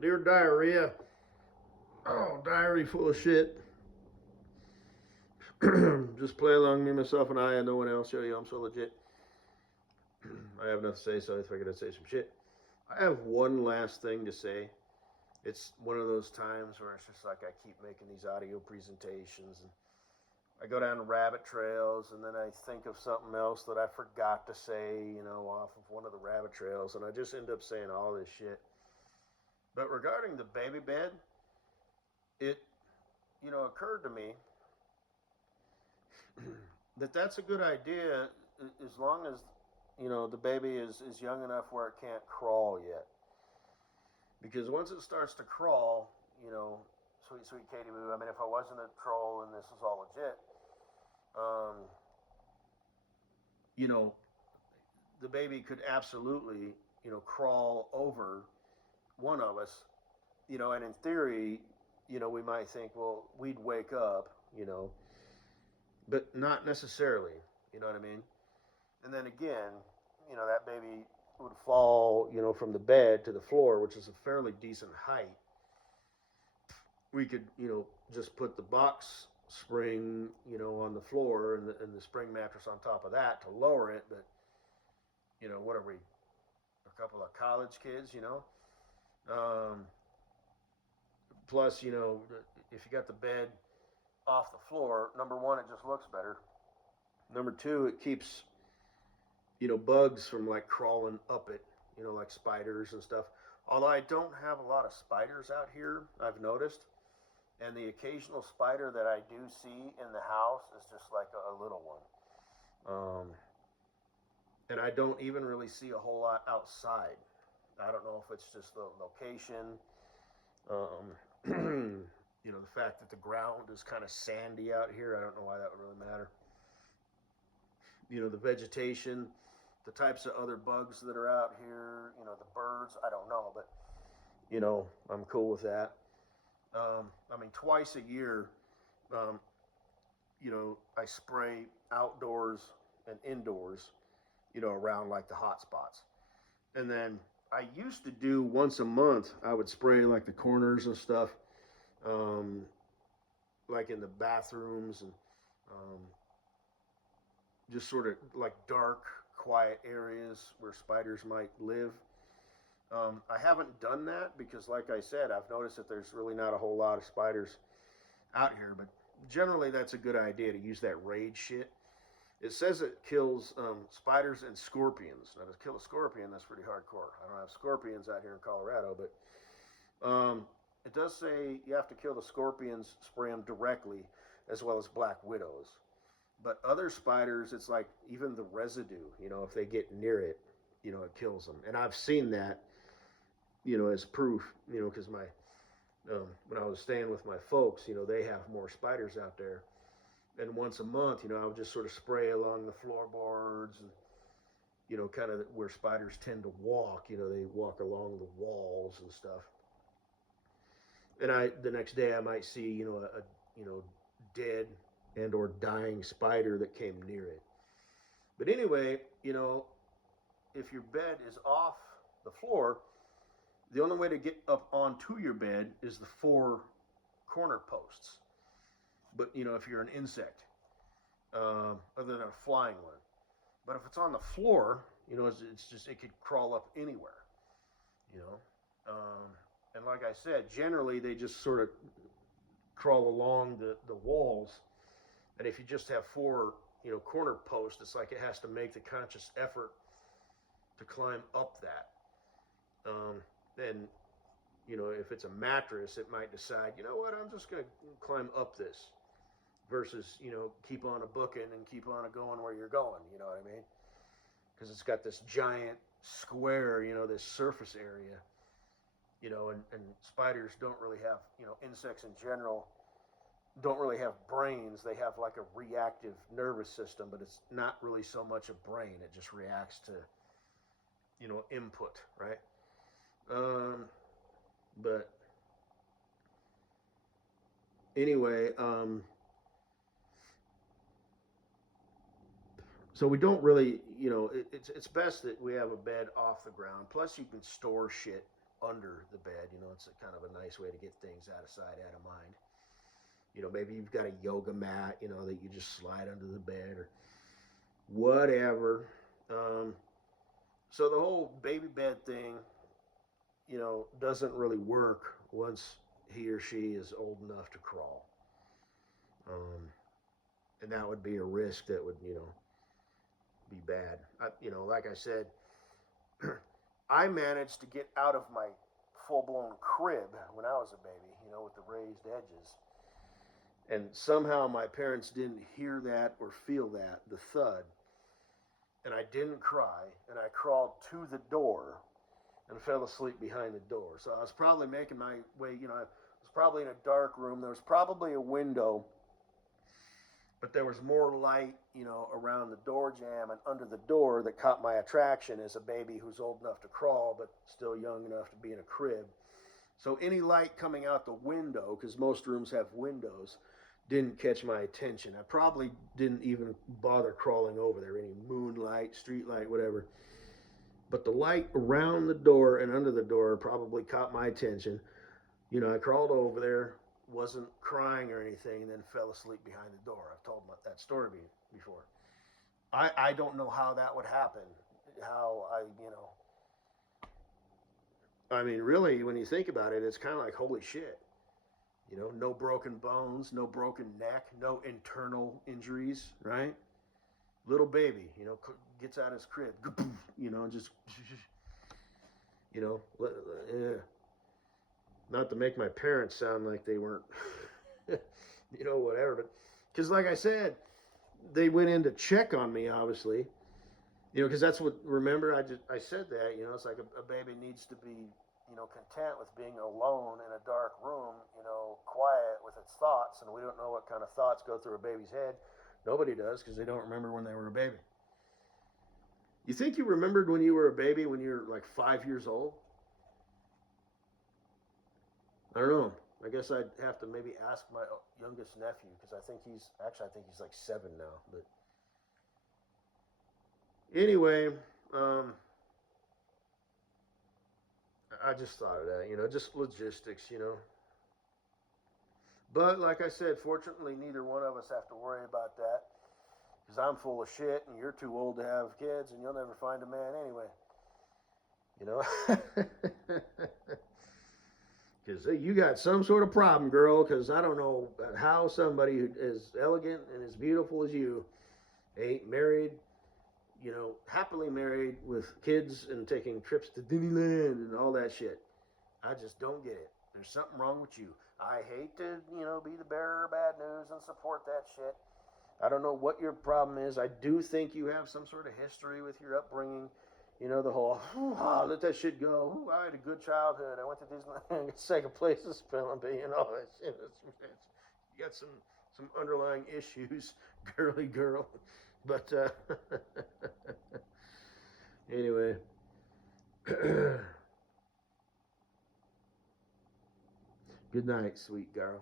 Dear diarrhea. Oh, diary full of shit. Just play along, me, myself, and I, and no one else. Yo, I'm so legit. I have nothing to say, so I figured I'd say some shit. I have one last thing to say. It's one of those times where it's just like I keep making these audio presentations and I go down rabbit trails and then I think of something else that I forgot to say, off of one of the rabbit trails, and I just end up saying all this shit. But regarding the baby bed, it, occurred to me that that's a good idea as long as, the baby is young enough where it can't crawl yet. Because once it starts to crawl, sweet, sweet Katie Boo, I mean, if I wasn't a troll and this was all legit, um, you know, the baby could absolutely, crawl over one of us, and in theory, we might think, well, we'd wake up, but not necessarily, you know what I mean? And then again, that baby would fall, from the bed to the floor, which is a fairly decent height. We could, just put the box spring, on the floor and the spring mattress on top of that to lower it. But, what are we? A couple of college kids, Um, plus, if you got the bed off the floor, number one, it just looks better. Number two, it keeps, bugs from like crawling up it, like spiders and stuff. Although I don't have a lot of spiders out here, I've noticed. And the occasional spider that I do see in the house is just like a little one. And I don't even really see a whole lot outside. I don't know if it's just the location, um, the fact that the ground is kind of sandy out here. I don't know why that would really matter. The vegetation, the types of other bugs that are out here, the birds, I don't know, but, I'm cool with that. I mean, twice a year, um, I spray outdoors and indoors, around like the hot spots. And then I used to do once a month, I would spray like the corners and stuff, um, like in the bathrooms and um, just sort of like dark, quiet areas where spiders might live. I haven't done that because, like I said, I've noticed that there's really not a whole lot of spiders out here. But generally, that's a good idea to use that raid shit. It says it kills spiders and scorpions. Now, to kill a scorpion, that's pretty hardcore. I don't have scorpions out here in Colorado, but it does say you have to kill the scorpions, spray them directly, as well as black widows. But other spiders, it's like even the residue, if they get near it, it kills them. And I've seen that, as proof, because when I was staying with my folks, they have more spiders out there. And once a month, I would just sort of spray along the floorboards and, kind of where spiders tend to walk. They walk along the walls and stuff. And the next day I might see, dead and or dying spider that came near it. But anyway, if your bed is off the floor, the only way to get up onto your bed is the four corner posts. But if you're an insect, other than a flying one. But if it's on the floor, it's just it could crawl up anywhere. You know, and like I said, generally they just sort of crawl along the walls. And if you just have four corner posts, it's like it has to make the conscious effort to climb up that. Then if it's a mattress, it might decide, what, I'm just going to climb up this versus, keep on a booking and keep on a going where you're going. You know what I mean? Because it's got this giant square, this surface area, and spiders don't really have, insects in general don't really have brains. They have like a reactive nervous system, but it's not really so much a brain. It just reacts to, input, right? Um, but anyway, So we don't really, you know, it's best that we have a bed off the ground. Plus, you can store shit under the bed. You know, it's a kind of a nice way to get things out of sight, out of mind. You know, maybe you've got a yoga mat, you know, that you just slide under the bed or whatever. Um, so the whole baby bed thing, you know, doesn't really work once he or she is old enough to crawl. Um, and that would be a risk that would, you know, be bad. You know, like I said, I managed to get out of my full blown crib when I was a baby, you know, with the raised edges. And somehow my parents didn't hear that or feel that, the thud. And I didn't cry. And I crawled to the door and fell asleep behind the door. So I was probably making my way, you know, I was probably in a dark room. There was probably a window, but there was more light, you know, around the door jamb and under the door that caught my attraction as a baby who's old enough to crawl, but still young enough to be in a crib. So any light coming out the window, because most rooms have windows, didn't catch my attention. I probably didn't even bother crawling over there, any moonlight, street light, whatever. But the light around the door and under the door probably caught my attention. You know, I crawled over there, wasn't crying or anything, and then fell asleep behind the door. I've told that story before. I don't know how that would happen. How I, you know, I mean, really, when you think about it, it's kind of like, holy shit. You know, no broken bones, no broken neck, no internal injuries, right? Little baby, you know, gets out of his crib, you know, and just, you know, not to make my parents sound like they weren't, you know, whatever, but because like I said, they went in to check on me, obviously, you know, because that's what, remember, I said that, you know, it's like a baby needs to be, you know, content with being alone in a dark room, you know, quiet with its thoughts, and we don't know what kind of thoughts go through a baby's head. Nobody does because they don't remember when they were a baby. You think you remembered when you were a baby when you were like 5 years old? I don't know. I guess I'd have to maybe ask my youngest nephew because I think he's like 7 now. But anyway, I just thought of that, you know, just logistics, you know. But like I said, fortunately, neither one of us have to worry about that because I'm full of shit and you're too old to have kids and you'll never find a man anyway. You know? Because you got some sort of problem, girl, because I don't know how somebody as elegant and as beautiful as you ain't married, you know, happily married with kids and taking trips to Disneyland and all that shit. I just don't get it. There's something wrong with you. I hate to, you know, be the bearer of bad news and support that shit. I don't know what your problem is. I do think you have some sort of history with your upbringing. You know, the whole, let that shit go. Ooh, I had a good childhood. I went to Disneyland, second place to spelling bee and all that shit. You got some underlying issues, girly girl. But anyway. Good night, sweet girl.